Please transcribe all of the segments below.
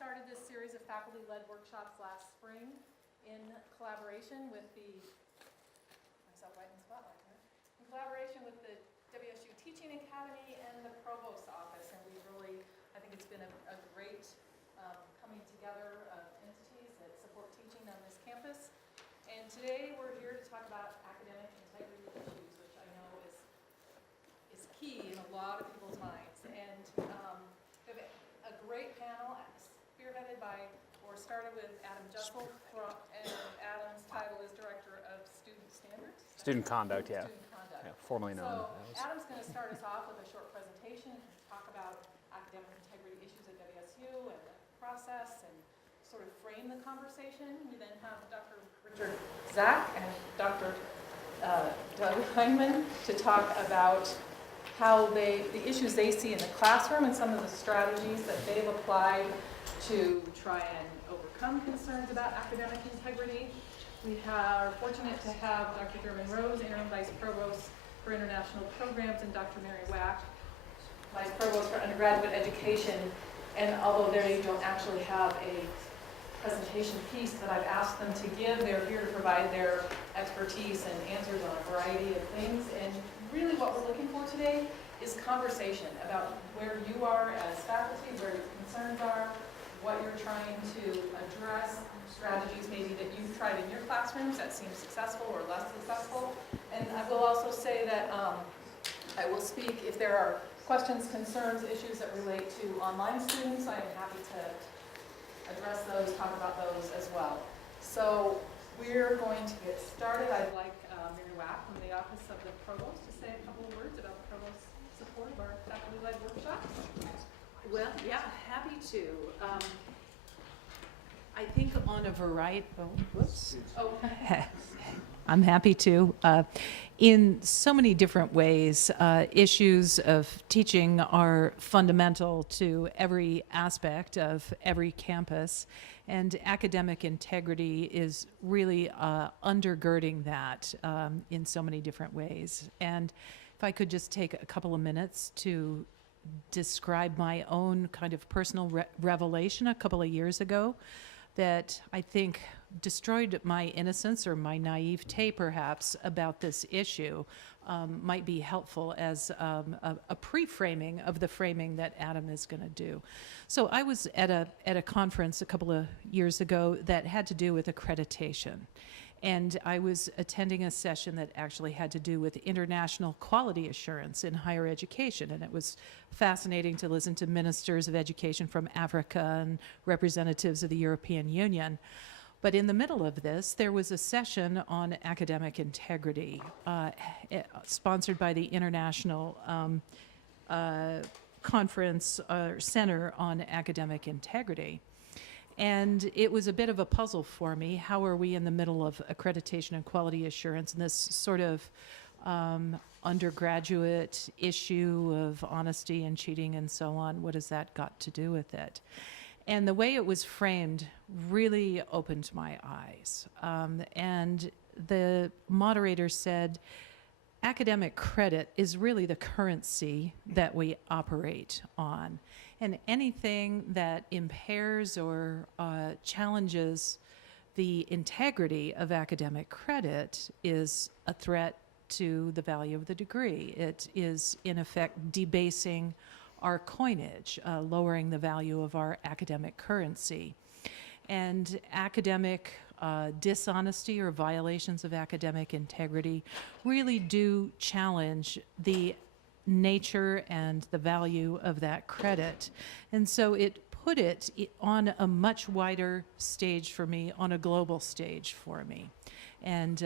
started this series of faculty-led workshops last spring in collaboration with the, myself right in the spotlight here, in collaboration with the WSU Teaching Academy and the Provost's office, and we really, I think it's been a great coming together of entities that support teaching on this campus. And today we're here to talk about academic integrity issues, which I know is key in a lot of people's minds. And we have a great panel spearheaded by, or started with Adam Jussel, and Adam's title is Director of Student Standards? Student Conduct, yeah. Student Conduct. Yeah, formerly known as. Adam's going to start us off with a short presentation and talk about academic integrity issues at WSU and the process and sort of frame the conversation. We then have Dr. Richard Zack and Dr. Doug Hindman to talk about how the issues they see in the classroom and some of the strategies that they've applied to try and overcome concerns about academic integrity. We are fortunate to have Dr. Derwin Rose, Interim Vice Provost for International Programs, and Dr. Mary Wack, Vice Provost for Undergraduate Education. And although they don't actually have a presentation piece that I've asked them to give, they're here to provide their expertise and answers on a variety of things. And really what we're looking for today is conversation about where you are as faculty, where your concerns are, what you're trying to address, strategies maybe that you've tried in your classrooms that seem successful or less successful. And I will also say that I will speak if there are questions, concerns, issues that relate to online students. I am happy to address those, talk about those as well. So we're going to get started. I'd like Mary Wack from the Office of the Provost to say a couple of words about the Provost's support of our faculty-led workshops. Well, yeah, happy to. I think on a variety, I'm happy to. In so many different ways, issues of teaching are fundamental to every aspect of every campus, and academic integrity is really undergirding that in so many different ways. And if I could just take a couple of minutes to describe my own kind of personal revelation a couple of years ago that I think destroyed my innocence or my naivete perhaps about this issue, might be helpful as a pre-framing of the framing that Adam is going to do. So I was at a conference a couple of years ago that had to do with accreditation. And I was attending a session that actually had to do with international quality assurance in higher education. And it was fascinating to listen to ministers of education from Africa and representatives of the European Union. But in the middle of this, there was a session on academic integrity, sponsored by the International Conference Center on Academic Integrity. And it was a bit of a puzzle for me. How are we in the middle of accreditation and quality assurance and this sort of undergraduate issue of honesty and cheating and so on? What has that got to do with it? And the way it was framed really opened my eyes. And the moderator said, academic credit is really the currency that we operate on. And anything that impairs or challenges the integrity of academic credit is a threat to the value of the degree. It is, in effect, debasing our coinage, lowering the value of our academic currency. And academic dishonesty or violations of academic integrity really do challenge the nature and the value of that credit. And so it put it on a much wider stage for me, on a global stage for me. And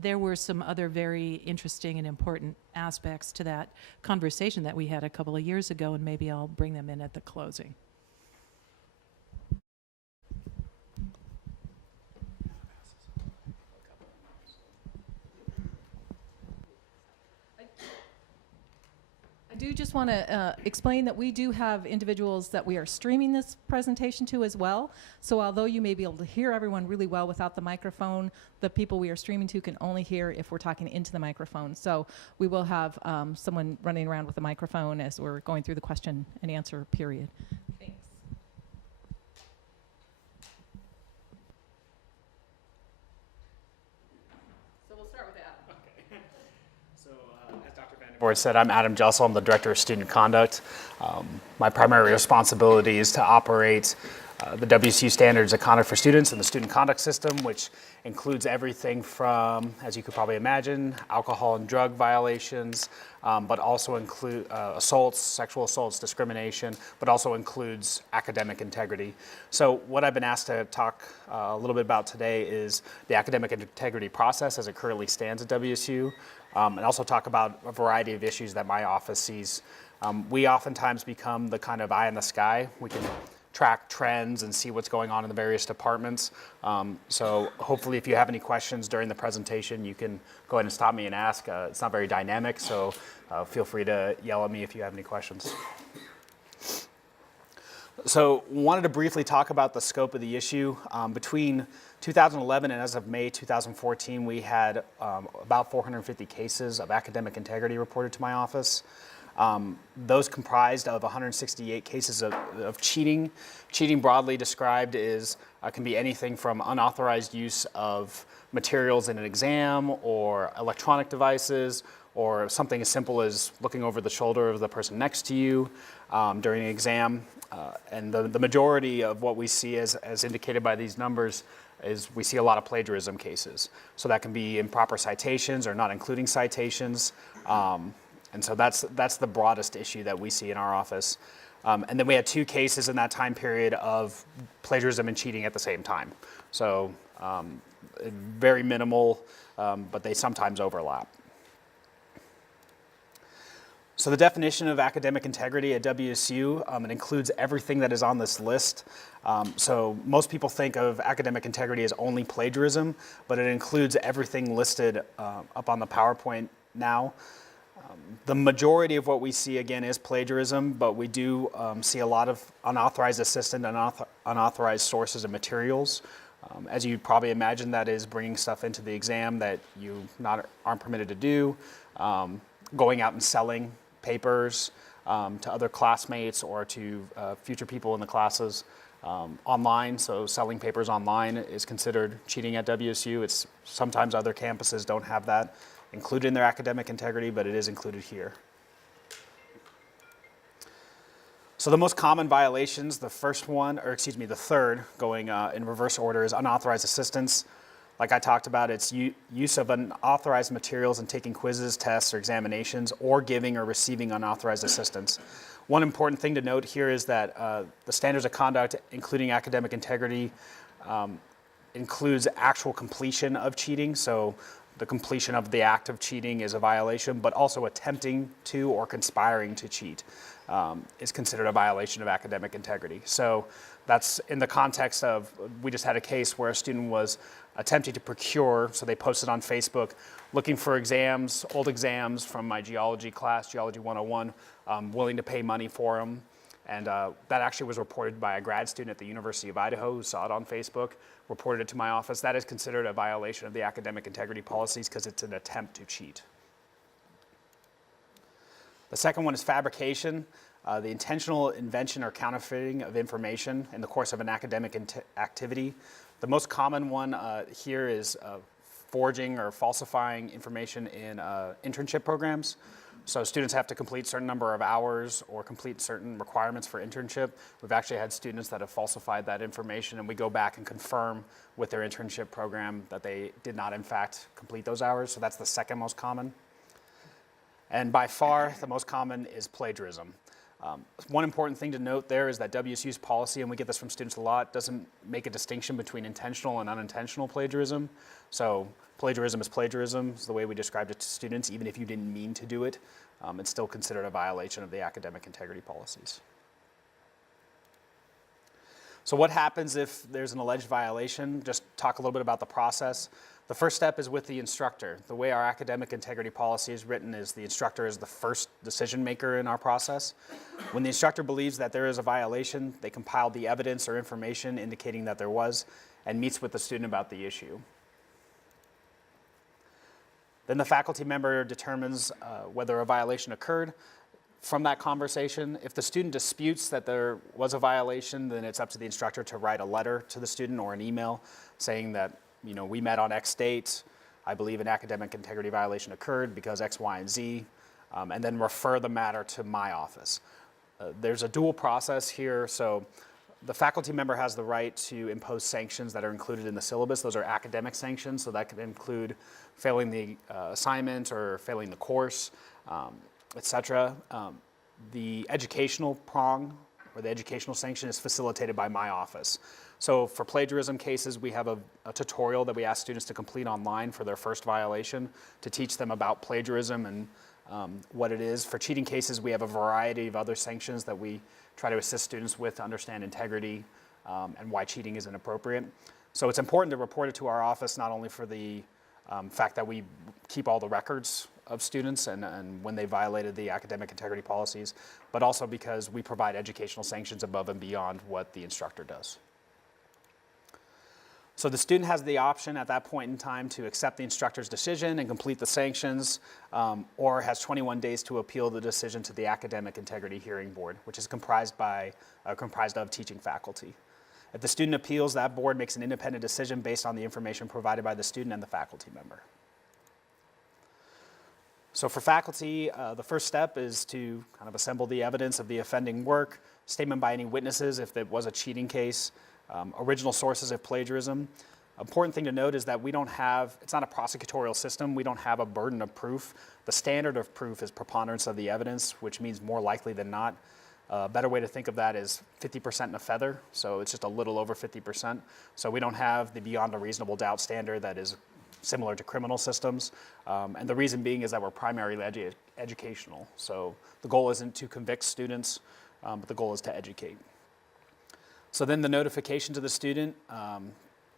there were some other very interesting and important aspects to that conversation that we had a couple of years ago, and maybe I'll bring them in at the closing. I do just want to explain that we do have individuals that we are streaming this presentation to as well. So although you may be able to hear everyone really well without the microphone, the people we are streaming to can only hear if we're talking into the microphone. So we will have someone running around with a microphone as we're going through the question and answer period. Thanks. Board said, I'm Adam Jussel. I'm the Director of Student Conduct. My primary responsibility is to operate the WSU Standards of Conduct for Students and the Student Conduct System, which includes everything from, as you could probably imagine, alcohol and drug violations, but also include assaults, sexual assaults, discrimination, but also includes academic integrity. So what I've been asked to talk a little bit about today is the academic integrity process as it currently stands at WSU, and also talk about a variety of issues that my office sees. We oftentimes become the kind of eye in the sky. We can track trends and see what's going on in the various departments. So hopefully if you have any questions during the presentation, you can go ahead and stop me and ask. It's not very dynamic, so feel free to yell at me if you have any questions. So wanted to briefly talk about the scope of the issue. Between 2011 and as of May 2014, we had about 450 cases of academic integrity reported to my office. Those comprised of 168 cases of cheating. Cheating, broadly described, can be anything from unauthorized use of materials in an exam or electronic devices, or something as simple as looking over the shoulder of the person next to you during an exam. And the majority of what we see as indicated by these numbers is we see a lot of plagiarism cases. So that can be improper citations or not including citations. And so that's the broadest issue that we see in our office. And then we had 2 cases in that time period of plagiarism and cheating at the same time. So very minimal, but they sometimes overlap. So the definition of academic integrity at WSU, it includes everything that is on this list. So most people think of academic integrity as only plagiarism, but it includes everything listed up on the PowerPoint now. The majority of what we see, again, is plagiarism, but we do see a lot of unauthorized assistant and unauthorized sources of materials. As you probably imagine, that is bringing stuff into the exam that you aren't permitted to do, going out and selling papers to other classmates or to future people in the classes online. So selling papers online is considered cheating at WSU. It's sometimes other campuses don't have that included in their academic integrity, but it is included here. So the most common violations, the third, going in reverse order, is unauthorized assistance. Like I talked about, it's use of unauthorized materials and taking quizzes, tests, or examinations, or giving or receiving unauthorized assistance. One important thing to note here is that the standards of conduct, including academic integrity, includes actual completion of cheating. So the completion of the act of cheating is a violation, but also attempting to or conspiring to cheat is considered a violation of academic integrity. So that's in the context of, we just had a case where a student was attempting to procure, so they posted on Facebook, looking for exams, old exams from my geology class, Geology 101, willing to pay money for them. And that actually was reported by a grad student at the University of Idaho who saw it on Facebook, reported it to my office. That is considered a violation of the academic integrity policies because it's an attempt to cheat. The second one is fabrication, the intentional invention or counterfeiting of information in the course of an academic activity. The most common one here is forging or falsifying information in internship programs. So students have to complete a certain number of hours or complete certain requirements for internship. We've actually had students that have falsified that information, and we go back and confirm with their internship program that they did not, in fact, complete those hours. So that's the second most common. And by far, the most common is plagiarism. One important thing to note there is that WSU's policy, and we get this from students a lot, doesn't make a distinction between intentional and unintentional plagiarism. So plagiarism is plagiarism, is the way we described it to students. Even if you didn't mean to do it, it's still considered a violation of the academic integrity policies. So what happens if there's an alleged violation? Just talk a little bit about the process. The first step is with the instructor. The way our academic integrity policy is written is the instructor is the first decision maker in our process. When the instructor believes that there is a violation, they compile the evidence or information indicating that there was and meets with the student about the issue. Then the faculty member determines whether a violation occurred. From that conversation, if the student disputes that there was a violation, then it's up to the instructor to write a letter to the student or an email saying that, we met on X date. I believe an academic integrity violation occurred because X, Y, and Z. and then refer the matter to my office. There's a dual process here, so the faculty member has the right to impose sanctions that are included in the syllabus. Those are academic sanctions, so that could include failing the assignment or failing the course, etc. The educational prong or the educational sanction is facilitated by my office. So for plagiarism cases, we have a tutorial that we ask students to complete online for their first violation to teach them about plagiarism and what it is. For cheating cases, we have a variety of other sanctions that we try to assist students with to understand integrity and why cheating is inappropriate. So it's important to report it to our office, not only for the fact that we keep all the records of students and when they violated the academic integrity policies, but also because we provide educational sanctions above and beyond what the instructor does. So the student has the option at that point in time to accept the instructor's decision and complete the sanctions, or has 21 days to appeal the decision to the Academic Integrity Hearing Board, which is comprised of teaching faculty. If the student appeals, that board makes an independent decision based on the information provided by the student and the faculty member. So for faculty, the first step is to kind of assemble the evidence of the offending work, statement by any witnesses if it was a cheating case, original sources of plagiarism. Important thing to note is that we don't have, it's not a prosecutorial system, we don't have a burden of proof. The standard of proof is preponderance of the evidence, which means more likely than not. A better way to think of that is 50% in a feather, so it's just a little over 50%. So we don't have the beyond a reasonable doubt standard that is similar to criminal systems. And the reason being is that we're primarily educational. So the goal isn't to convict students, but the goal is to educate. So then the notification to the student,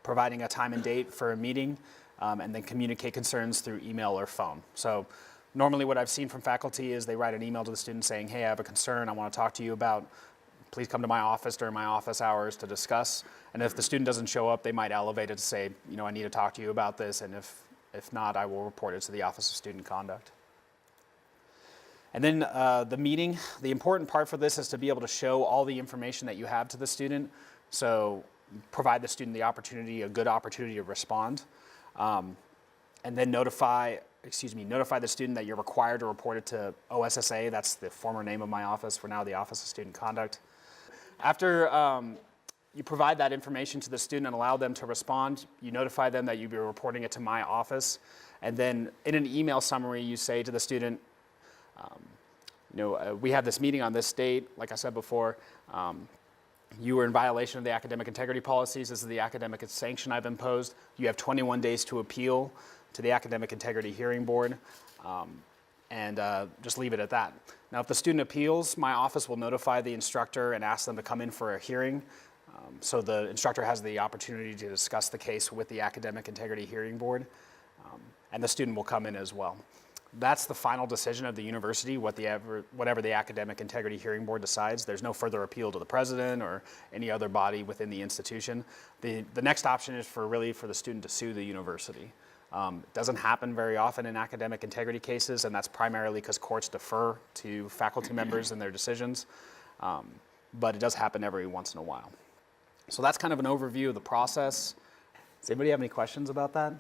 providing a time and date for a meeting, and then communicate concerns through email or phone. So normally what I've seen from faculty is they write an email to the student saying, hey, I have a concern I want to talk to you about. Please come to my office during my office hours to discuss. And if the student doesn't show up, they might elevate it to say, you know, I need to talk to you about this, and if not, I will report it to the Office of Student Conduct. And then the meeting, the important part for this is to be able to show all the information that you have to the student. So provide the student the opportunity, a good opportunity to respond. And then notify the student that you're required to report it to OSSA. That's the former name of my office. We're now the Office of Student Conduct. After you provide that information to the student and allow them to respond, you notify them that you'll be reporting it to my office. And then in an email summary, you say to the student, we had this meeting on this date, like I said before. You were in violation of the academic integrity policies. This is the academic sanction I've imposed. You have 21 days to appeal to the Academic Integrity Hearing Board, and just leave it at that. Now, if the student appeals, my office will notify the instructor and ask them to come in for a hearing. So the instructor has the opportunity to discuss the case with the Academic Integrity Hearing Board, and the student will come in as well. That's the final decision of the university, whatever the Academic Integrity Hearing Board decides. There's no further appeal to the president or any other body within the institution. The next option is for the student to sue the university. It doesn't happen very often in academic integrity cases, and that's primarily because courts defer to faculty members in their decisions, but it does happen every once in a while. So that's kind of an overview of the process. Does anybody have any questions about that?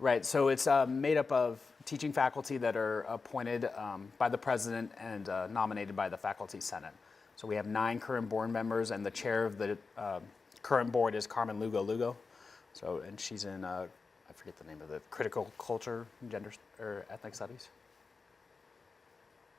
Right, so it's made up of teaching faculty that are appointed by the president and nominated by the faculty senate. So we have 9 current board members, and the chair of the current board is Carmen Lugo. So, and she's in, I forget the name of it, critical culture, gender, or ethnic studies.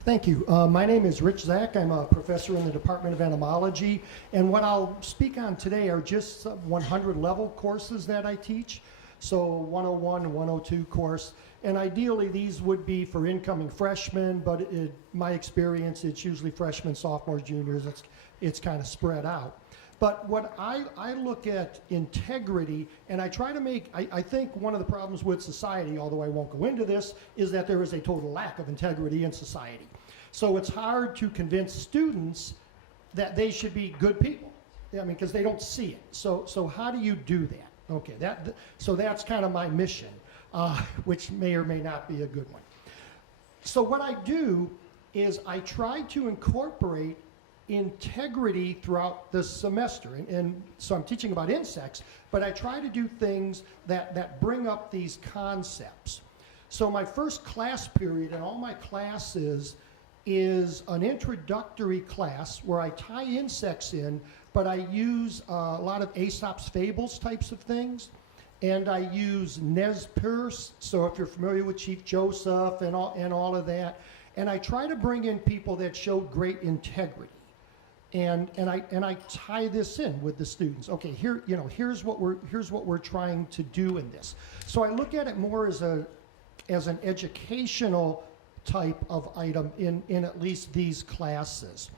Thank you. My name is Zack. I'm a professor in the Department of Entomology, and what I'll speak on today are just 100 level courses that I teach. So 101 and 102 course, and ideally these would be for incoming freshmen, but in my experience it's usually freshmen, sophomores, juniors. It's kind of spread out. But what I look at integrity, and I try to make, I think one of the problems with society, although I won't go into this, is that there is a total lack of integrity in society. So it's hard to convince students that they should be good people. I mean, because they don't see it. So how do you do that? Okay, so that's kind of my mission, which may or may not be a good one. So what I do is I try to incorporate integrity throughout the semester. And so I'm teaching about insects, but I try to do things that bring up these concepts. So my first class period in all my classes is an introductory class where I tie insects in, but I use a lot of Aesop's fables types of things. And I use Nez Perce, so if you're familiar with Chief Joseph and all of that. And I try to bring in people that showed great integrity. And I tie this in with the students. Okay, here's what we're trying to do in this. So I look at it more as an educational type of item in at least these classes.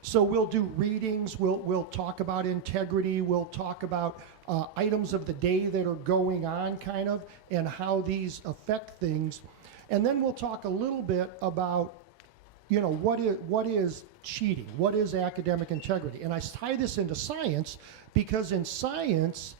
So we'll do readings, we'll talk about integrity, we'll talk about items of the day that are going on kind of, and how these affect things. And then we'll talk a little bit about, what is cheating? What is academic integrity? And I tie this into science because in science,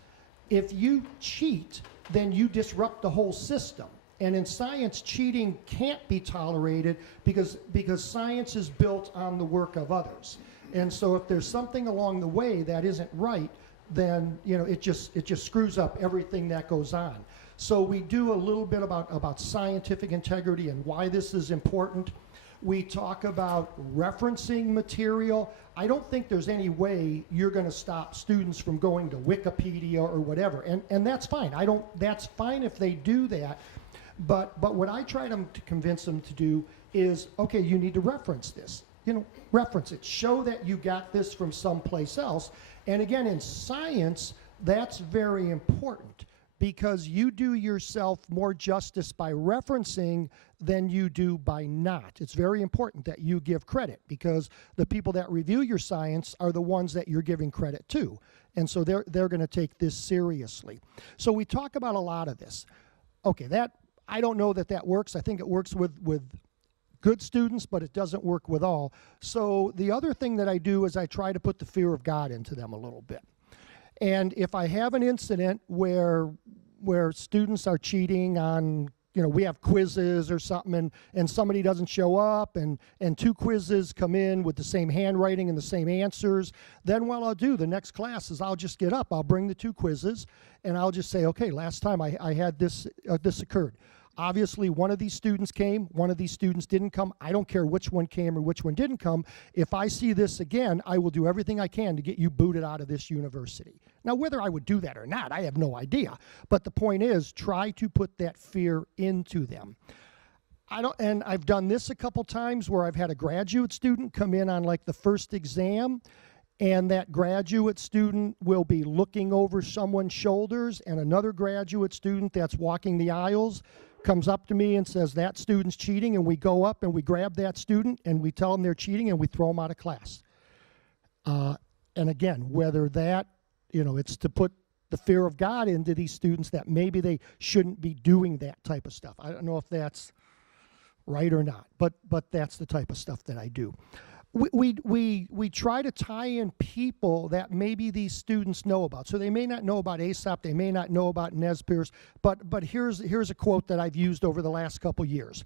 if you cheat, then you disrupt the whole system. And in science, cheating can't be tolerated because science is built on the work of others. And so if there's something along the way that isn't right, then it just screws up everything that goes on. So we do a little bit about scientific integrity and why this is important. We talk about referencing material. I don't think there's any way you're going to stop students from going to Wikipedia or whatever, and that's fine. That's fine if they do that. But what I try to convince them to do is, okay, you need to reference this. Reference it. Show that you got this from someplace else. And again, in science, that's very important because you do yourself more justice by referencing than you do by not. It's very important that you give credit because the people that review your science are the ones that you're giving credit to. And so they're going to take this seriously. So we talk about a lot of this. Okay, I don't know that works. I think it works with good students, but it doesn't work with all. So the other thing that I do is I try to put the fear of God into them a little bit. And if I have an incident where students are cheating on, we have quizzes or something and somebody doesn't show up and two quizzes come in with the same handwriting and the same answers, then what I'll do the next class is I'll just get up, I'll bring the two quizzes and I'll just say, okay, last time I had this occurred. Obviously, one of these students came, one of these students didn't come. I don't care which one came or which one didn't come. If I see this again, I will do everything I can to get you booted out of this university. Now, whether I would do that or not, I have no idea. But the point is, try to put that fear into them. And I've done this a couple times where I've had a graduate student come in on like the first exam, and that graduate student will be looking over someone's shoulders, and another graduate student that's walking the aisles comes up to me and says, that student's cheating, and we go up and we grab that student and we tell them they're cheating and we throw them out of class. And again, whether that, it's to put the fear of God into these students that maybe they shouldn't be doing that type of stuff. I don't know if that's right or not, but that's the type of stuff that I do. We try to tie in people that maybe these students know about. So they may not know about Aesop, they may not know about Nez Perce, but here's a quote that I've used over the last couple years.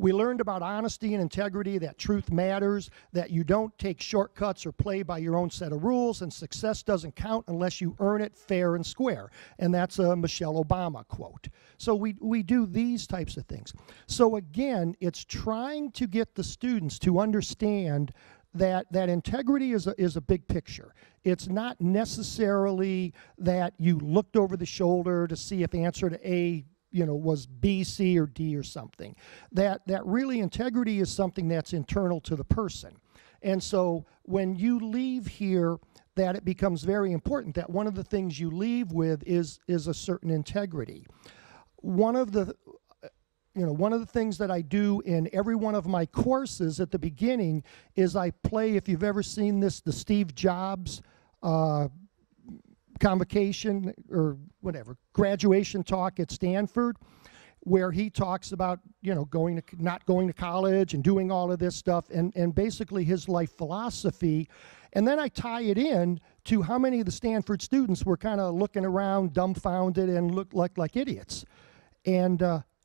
We learned about honesty and integrity, that truth matters, that you don't take shortcuts or play by your own set of rules, and success doesn't count unless you earn it fair and square. And that's a Michelle Obama quote. So we do these types of things. So again, it's trying to get the students to understand that integrity is a big picture. It's not necessarily that you looked over the shoulder to see if answer to A was B, C, or D or something. That really integrity is something that's internal to the person. And so when you leave here, that it becomes very important that one of the things you leave with is a certain integrity. One of the things that I do in every one of my courses at the beginning is I play, if you've ever seen this, the Steve Jobs convocation or whatever, graduation talk at Stanford, where he talks about, not going to college and doing all of this stuff and basically his life philosophy. And then I tie it in to how many of the Stanford students were kind of looking around dumbfounded and looked like idiots. And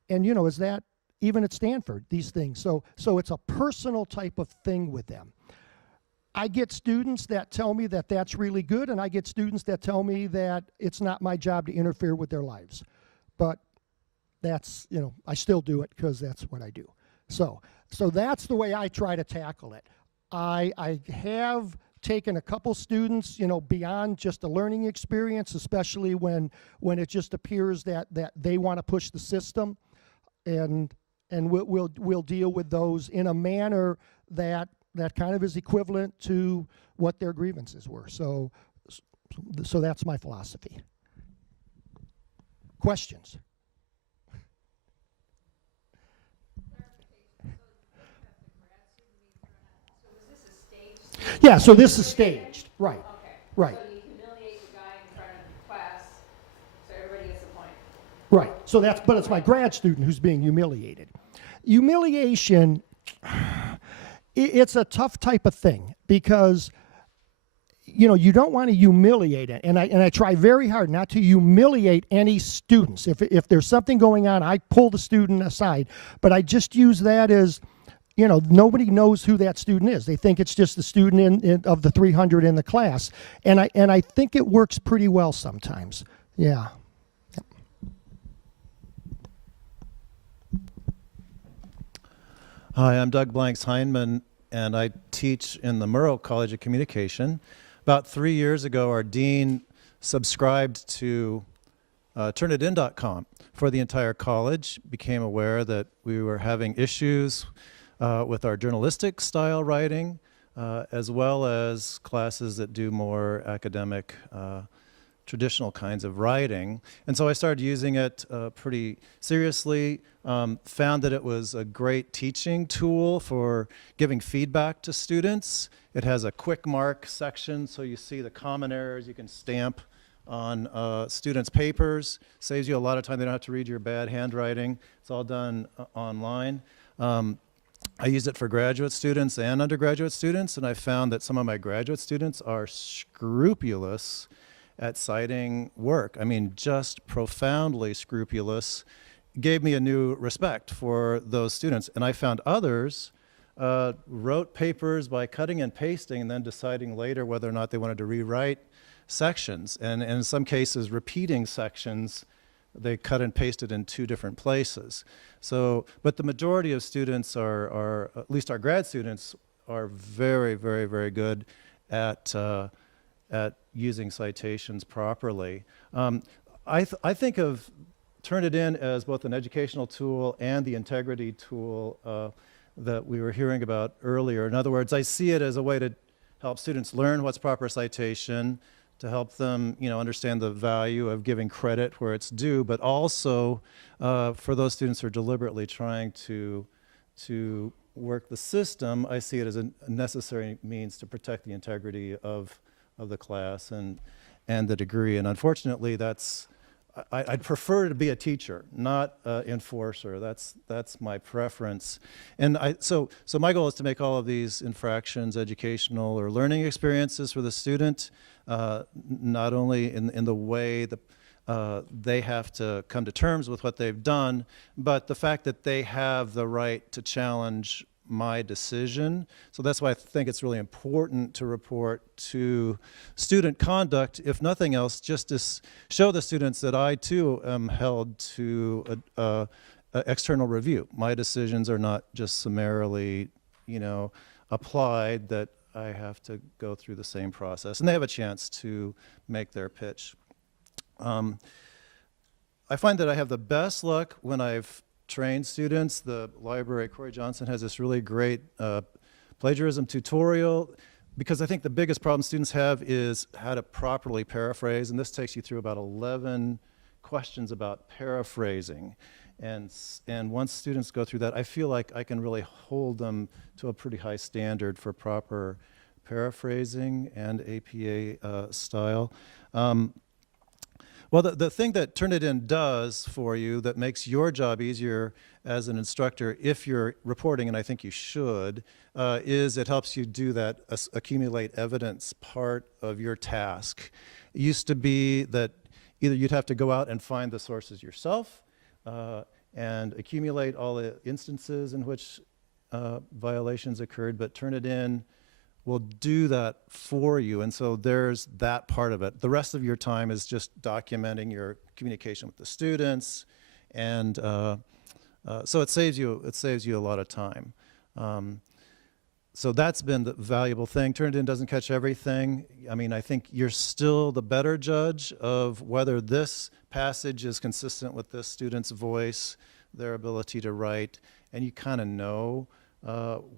is that even at Stanford, these things? So it's a personal type of thing with them. I get students that tell me that that's really good, and I get students that tell me that it's not my job to interfere with their lives. But that's, you know, I still do it because that's what I do. So that's the way I try to tackle it. I have taken a couple students, you know, beyond just a learning experience, especially when it just appears that they want to push the system, and we'll deal with those in a manner that kind of is equivalent to what their grievances were. So that's my philosophy. Questions? Yeah, so this is staged, right, Okay. right, So you humiliate the guy in front of the class, so everybody gets a point. right. So but it's my grad student who's being humiliated. Humiliation, it's a tough type of thing because, you know, you don't want to humiliate it, and I try very hard not to humiliate any students. If there's something going on, I pull the student aside, but I just use that as, you know, nobody knows who that student is. They think it's just the student of the 300 in the class, and I think it works pretty well sometimes. Yeah. Hi, I'm Doug Blanks Hindman, and I teach in the Murrow College of Communication. About 3 years ago, our dean subscribed to Turnitin.com for the entire college, became aware that we were having issues with our journalistic style writing, as well as classes that do more academic, traditional kinds of writing. And so I started using it pretty seriously, found that it was a great teaching tool for giving feedback to students. It has a quick mark section, so you see the common errors you can stamp on students' papers. Saves you a lot of time. They don't have to read your bad handwriting. It's all done online. I use it for graduate students and undergraduate students, and I found that some of my graduate students are scrupulous at citing work. I mean, just profoundly scrupulous. Gave me a new respect for those students. And I found others wrote papers by cutting and pasting and then deciding later whether or not they wanted to rewrite sections. And in some cases, repeating sections, they cut and pasted in 2 different places. So, but the majority of students are at least our grad students, are very, very, very good at using citations properly. I think of Turnitin as both an educational tool and the integrity tool that we were hearing about earlier. In other words, I see it as a way to help students learn what's proper citation, to help them, you know, understand the value of giving credit where it's due, but also for those students who are deliberately trying to work the system, I see it as a necessary means to protect the integrity of the class and the degree. And unfortunately, I'd prefer to be a teacher, not an enforcer. That's my preference. And so my goal is to make all of these infractions educational or learning experiences for the student, not only in the way they have to come to terms with what they've done, but the fact that they have the right to challenge my decision. So that's why I think it's really important to report to student conduct, if nothing else, just to show the students that I too am held to a external review. My decisions are not just summarily, you know, applied, that I have to go through the same process, and they have a chance to make their pitch. I find that I have the best luck when I've trained students. The library, Corey Johnson, has this really great plagiarism tutorial, because I think the biggest problem students have is how to properly paraphrase, and this takes you through about 11 questions about paraphrasing. And once students go through that, I feel like I can really hold them to a pretty high standard for proper paraphrasing and APA style. Well, the thing that Turnitin does for you that makes your job easier as an instructor, if you're reporting, and I think you should, is it helps you do that accumulate evidence part of your task. It used to be that either you'd have to go out and find the sources yourself and accumulate all the instances in which violations occurred, but Turnitin will do that for you. And so there's that part of it. The rest of your time is just documenting your communication with the students, and so it saves you a lot of time. So that's been the valuable thing. Turnitin doesn't catch everything. I mean, I think you're still the better judge of whether this passage is consistent with this student's voice, their ability to write, and you kind of know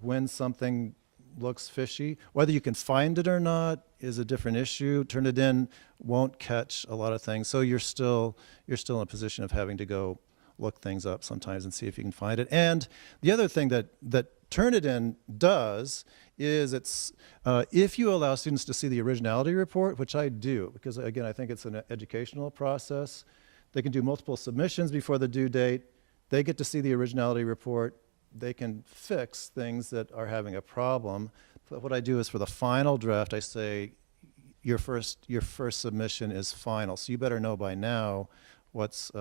when something looks fishy. Whether you can find it or not is a different issue. Turnitin won't catch a lot of things, so you're still in a position of having to go look things up sometimes and see if you can find it. And the other thing that Turnitin does is it's if you allow students to see the originality report, which I do, because again, I think it's an educational process. They can do multiple submissions before the due date. They get to see the originality report. They can fix things that are having a problem. But what I do is for the final draft, I say, your first submission is final. So you better know by now what's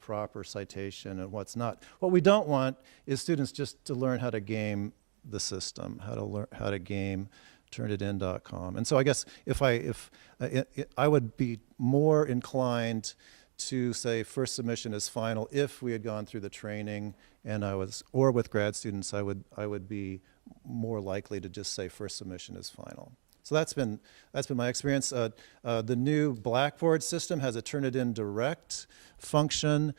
proper citation and what's not. What we don't want is students just to learn how to game the system, how to game Turnitin.com. And so I guess if I would be more inclined to say first submission is final if we had gone through the training, and or with grad students, I would be more likely to just say first submission is final. So that's been my experience. The new Blackboard system has a Turnitin Direct function.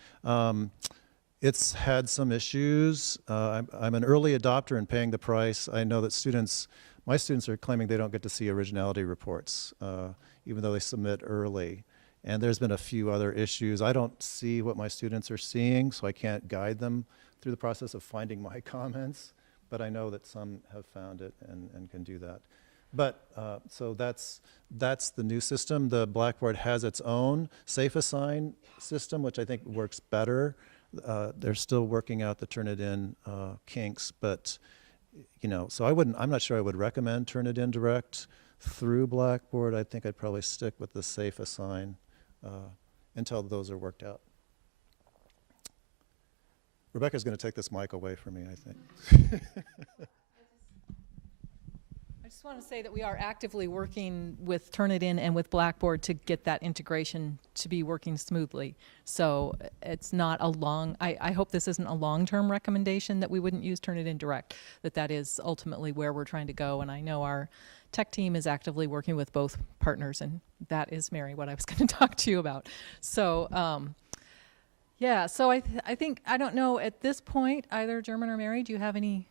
It's had some issues. I'm an early adopter and paying the price. I know that my students are claiming they don't get to see originality reports, even though they submit early. And there's been a few other issues. I don't see what my students are seeing, so I can't guide them through the process of finding my comments, but I know that some have found it and can do that. But so that's the new system. The Blackboard has its own safe assign system, which I think works better. They're still working out the Turnitin kinks, but so I'm not sure I would recommend Turnitin Direct through Blackboard. I think I'd probably stick with the safe assign until those are worked out. Rebecca's going to take this mic away from me, I think. I just want to say that we are actively working with Turnitin and with Blackboard to get that integration to be working smoothly. So it's not I hope this isn't a long-term recommendation that we wouldn't use Turnitin Direct, that is ultimately where we're trying to go. And I know our tech team is actively working with both partners, and that is, Mary, what I was going to talk to you about. So, yeah, so I think, I don't know, at this point, either German or Mary, do you have any?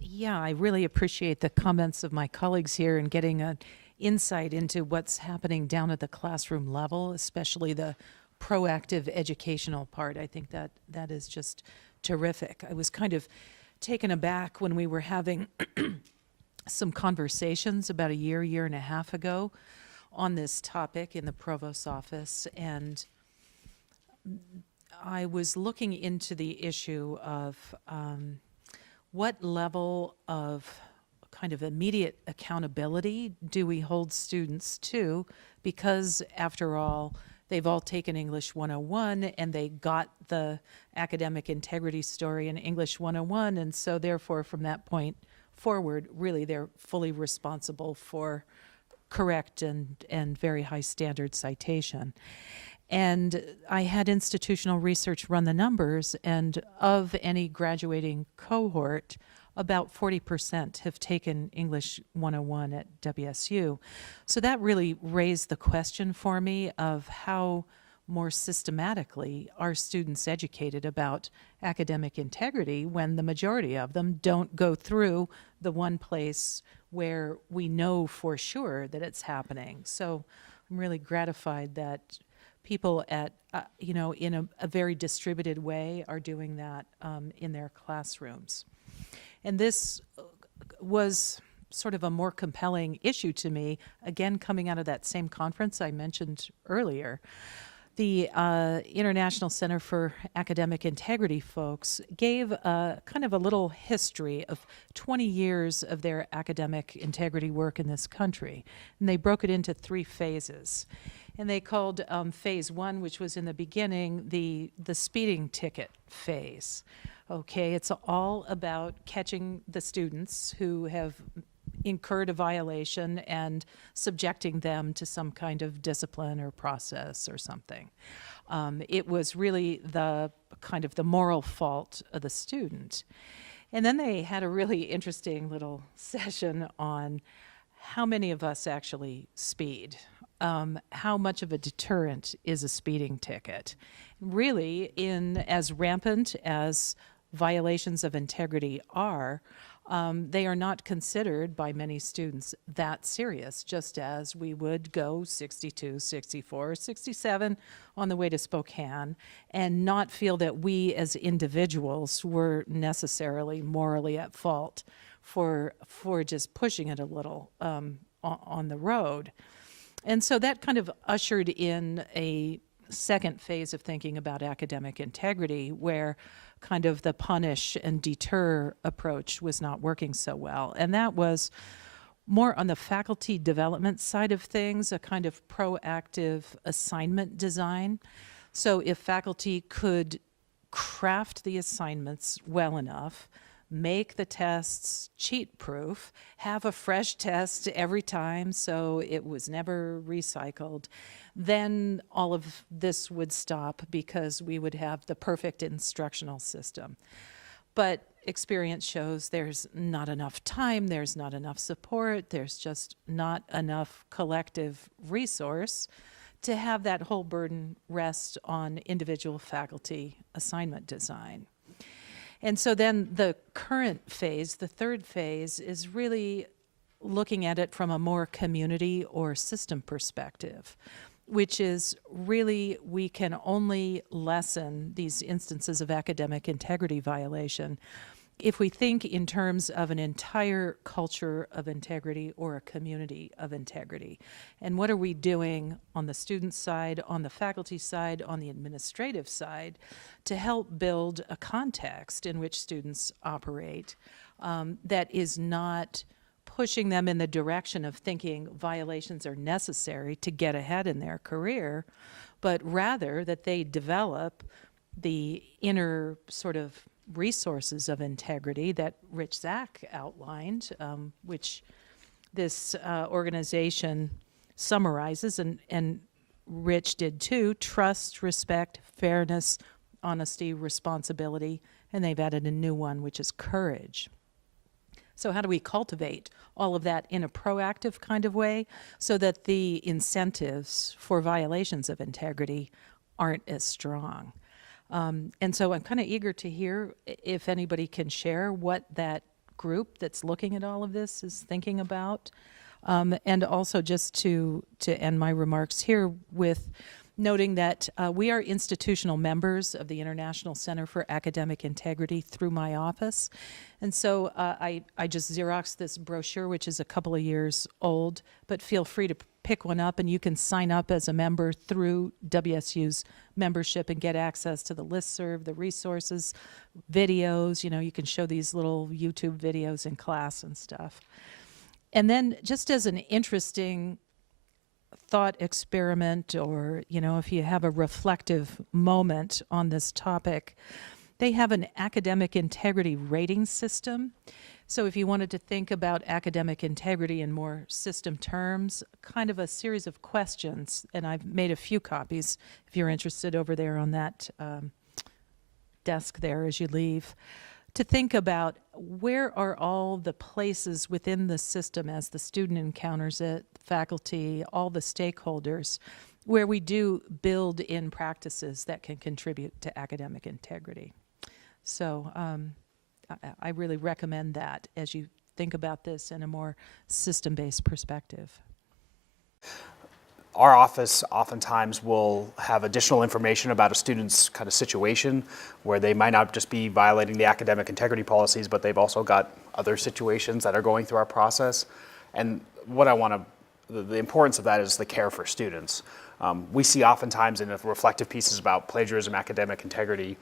Yeah, I really appreciate the comments of my colleagues here and getting an insight into what's happening down at the classroom level, especially the proactive educational part. I think that is just terrific. I was kind of taken aback when we were having some conversations about a year and a half ago on this topic in the provost's office, and I was looking into the issue of what level of kind of immediate accountability do we hold students to, because after all, they've all taken English 101 and they got the academic integrity story in English 101, and so therefore from that point forward, really they're fully responsible for correct and very high standard citation. And I had institutional research run the numbers, and of any graduating cohort, about 40% have taken English 101 at WSU. So that really raised the question for me of how more systematically are students educated about academic integrity when the majority of them don't go through the one place where we know for sure that it's happening. So I'm really gratified that people at, in a very distributed way are doing that in their classrooms. And this was sort of a more compelling issue to me, again, coming out of that same conference I mentioned earlier. The International Center for Academic Integrity folks gave kind of a little history of 20 years of their academic integrity work in this country. And they broke it into 3 phases. And they called phase 1, which was in the beginning, the speeding ticket phase. Okay, it's all about catching the students who have incurred a violation and subjecting them to some kind of discipline or process or something. It was really the kind of the moral fault of the student. And then they had a really interesting little session on how many of us actually speed. How much of a deterrent is a speeding ticket? Really, in as rampant as violations of integrity are, they are not considered by many students that serious, just as we would go 62, 64, 67 on the way to Spokane and not feel that we as individuals were necessarily morally at fault for just pushing it a little on the road. And so that kind of ushered in a second phase of thinking about academic integrity, where kind of the punish and deter approach was not working so well. And that was more on the faculty development side of things, a kind of proactive assignment design. So if faculty could craft the assignments well enough, make the tests cheat-proof, have a fresh test every time so it was never recycled, then all of this would stop because we would have the perfect instructional system. But experience shows there's not enough time, there's not enough support, there's just not enough collective resource to have that whole burden rest on individual faculty assignment design. And so then the current phase, the third phase, is really looking at it from a more community or system perspective, which is really we can only lessen these instances of academic integrity violation if we think in terms of an entire culture of integrity or a community of integrity. And what are we doing on the student side, on the faculty side, on the administrative side to help build a context in which students operate that is not pushing them in the direction of thinking violations are necessary to get ahead in their career, but rather that they develop the inner sort of resources of integrity that Zack outlined, which this organization summarizes, and Rich did too: trust, respect, fairness, honesty, responsibility, and they've added a new one, which is courage. So how do we cultivate all of that in a proactive kind of way so that the incentives for violations of integrity aren't as strong? And so I'm kind of eager to hear if anybody can share what that group that's looking at all of this is thinking about. And also just to end my remarks here with noting that we are institutional members of the International Center for Academic Integrity through my office. And so I just Xeroxed this brochure, which is a couple of years old, but feel free to pick one up, and you can sign up as a member through WSU's membership and get access to the listserv, the resources, videos. You know, you can show these little YouTube videos in class and stuff. And then just as an interesting thought experiment, or, you know, if you have a reflective moment on this topic, they have an academic integrity rating system. So if you wanted to think about academic integrity in more system terms, kind of a series of questions, and I've made a few copies if you're interested over there on that desk there as you leave, to think about where are all the places within the system as the student encounters it, faculty, all the stakeholders, where we do build in practices that can contribute to academic integrity. So I really recommend that as you think about this in a more system-based perspective. Our office oftentimes will have additional information about a student's kind of situation where they might not just be violating the academic integrity policies, but they've also got other situations that are going through our process. And what I want to, the importance of that is the care for students. We see oftentimes in the reflective pieces about plagiarism, academic integrity,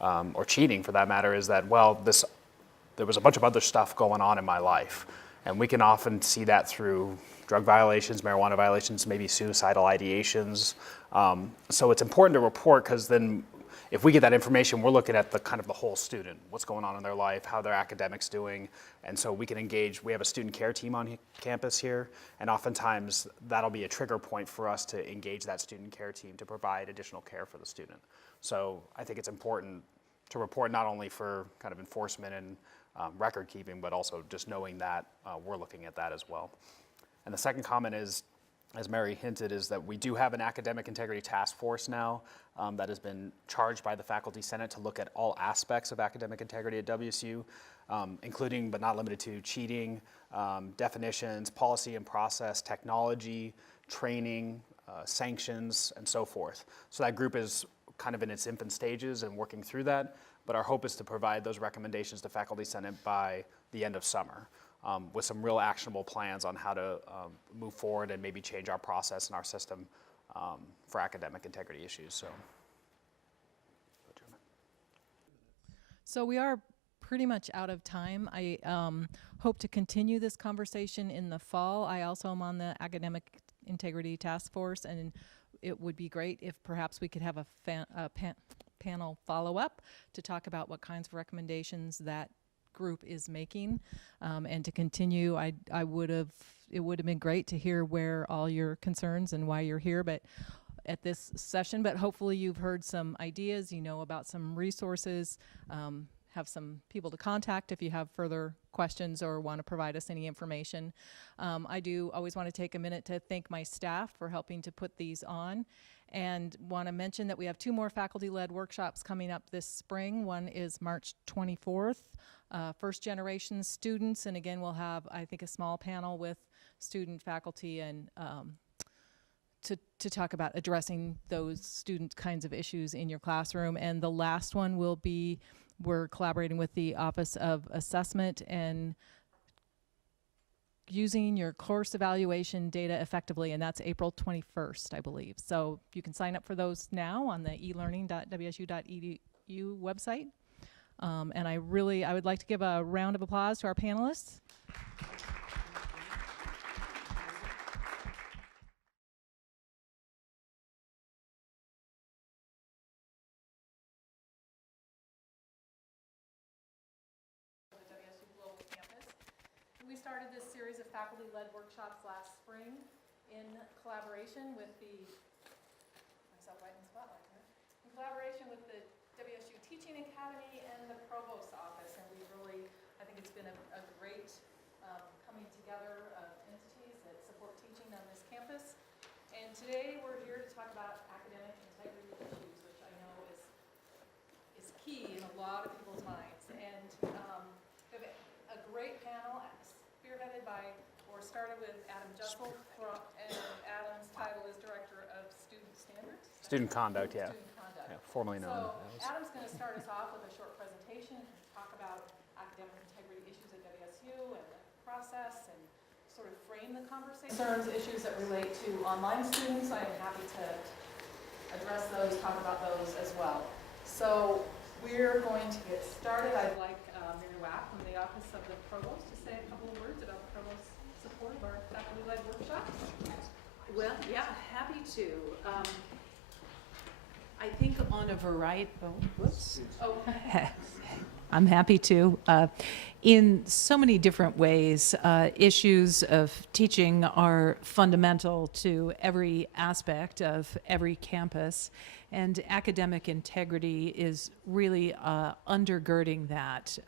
or cheating for that matter, is that, well, there was a bunch of other stuff going on in my life. And we can often see that through drug violations, marijuana violations, maybe suicidal ideations. So it's important to report, because then if we get that information, we're looking at the kind of the whole student, what's going on in their life, how their academics doing, and so we can engage. We have a student care team on campus here, and oftentimes that'll be a trigger point for us to engage that student care team to provide additional care for the student. So I think it's important to report not only for kind of enforcement and record keeping, but also just knowing that we're looking at that as well. And the second comment is, as Mary hinted, is that we do have an academic integrity task force now that has been charged by the Faculty Senate to look at all aspects of academic integrity at WSU, including but not limited to cheating, definitions, policy and process, technology, training, sanctions, and so forth. So that group is kind of in its infant stages and working through that, but our hope is to provide those recommendations to Faculty Senate by the end of summer. With some real actionable plans on how to move forward and maybe change our process and our system for academic integrity issues. So we are pretty much out of time. I hope to continue this conversation in the fall. I also am on the Academic Integrity Task Force, and it would be great if perhaps we could have a panel follow-up to talk about what kinds of recommendations that group is making, and to continue. It would have been great to hear where all your concerns and why you're here, but at this session, but hopefully you've heard some ideas, you know about some resources, have some people to contact if you have further questions or want to provide us any information. I do always want to take a minute to thank my staff for helping to put these on, and want to mention that we have 2 more faculty-led workshops coming up this spring. One is March 24th, first generation students, and again we'll have, I think, a small panel with student faculty and to talk about addressing those student kinds of issues in your classroom. And the last one will be, we're collaborating with the Office of Assessment and using your course evaluation data effectively, and that's April 21st, I believe. So you can sign up for those now on the elearning.wsu.edu website. And I would like to give a round of applause to our panelists. We started this series of faculty-led workshops last spring in collaboration with the WSU Teaching Academy and the Provost Office, and we really, I think it's been a great coming together of entities that support teaching on this campus. And today we're here to talk about academic integrity issues, which I know is key in a lot of people's minds. And we have a great panel spearheaded by, or started with Adam Jussel, and Adam's title is Director of Student Standards. Student Conduct, yeah. Student Conduct. Yeah, formerly known So as. Adam's going to start us off with a short presentation and talk about academic integrity issues at WSU and the process, and sort of frame the conversation. Concerns, issues that relate to online students. I am happy to address those, talk about those as well. So we're going to get started. I'd like Mary Wack from the Office of the Provost to say a couple of words about the Provost's support of our faculty-led workshops. Well, yeah, happy to. I think on a variety, I'm happy to. In so many different ways, issues of teaching are fundamental to every aspect of every campus, and academic integrity is really undergirding that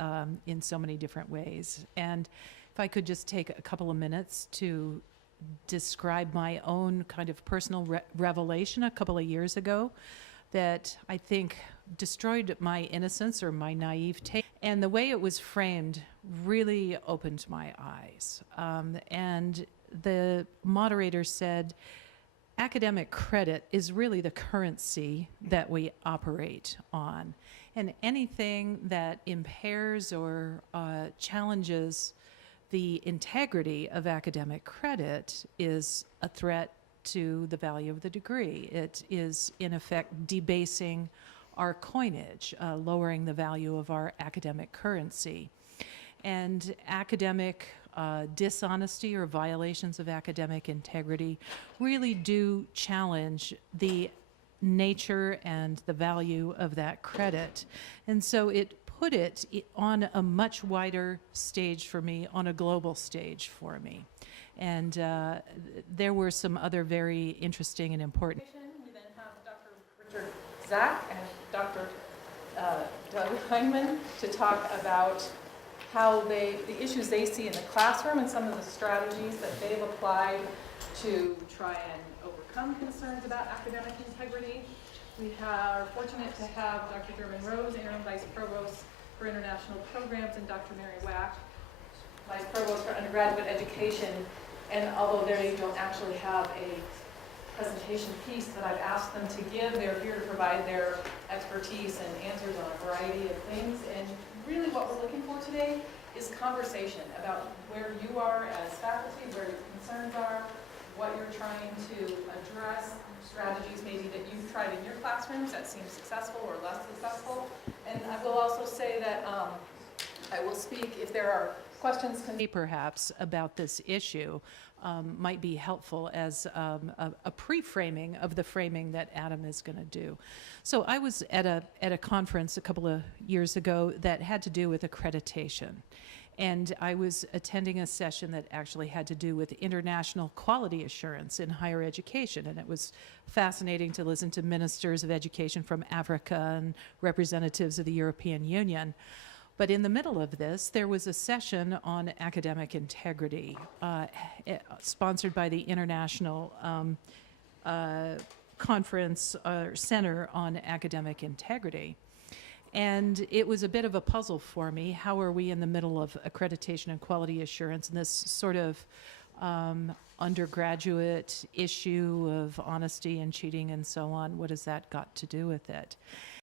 in so many different ways. And if I could just take a couple of minutes to describe my own kind of personal revelation a couple of years ago that I think destroyed my innocence or my naivete. And the way it was framed really opened my eyes. And the moderator said, academic credit is really the currency that we operate on. And anything that impairs or challenges the integrity of academic credit is a threat to the value of the degree. It is, in effect, debasing our coinage, lowering the value of our academic currency. And academic dishonesty or violations of academic integrity really do challenge the nature and the value of that credit. And so it put it on a much wider stage for me, on a global stage for me. And there were some other very interesting and important. We then have Dr. Richard Zack and Dr. Doug Hindman to talk about how the issues they see in the classroom and some of the strategies that they've applied to try and overcome concerns about academic integrity. We are fortunate to have Dr. Derman Rose, Interim Vice Provost for International Programs, and Dr. Mary Wack, Vice Provost for Undergraduate Education. And although they don't actually have a presentation piece that I've asked them to give, they're here to provide their expertise and answers on a variety of things. And really what we're looking for today is conversation about where you are as faculty, where your concerns are, what you're trying to address, strategies maybe that you've tried in your classrooms that seem successful or less successful. And I will also say that I will speak if there are questions. Perhaps about this issue might be helpful as a pre-framing of the framing that Adam is going to do. So I was at a conference a couple of years ago that had to do with accreditation. And I was attending a session that actually had to do with international quality assurance in higher education. And it was fascinating to listen to ministers of education from Africa and representatives of the European Union. But in the middle of this, there was a session on academic integrity, sponsored by the International Conference Center on Academic Integrity. And it was a bit of a puzzle for me. How are we in the middle of accreditation and quality assurance and this sort of undergraduate issue of honesty and cheating and so on? What has that got to do with it?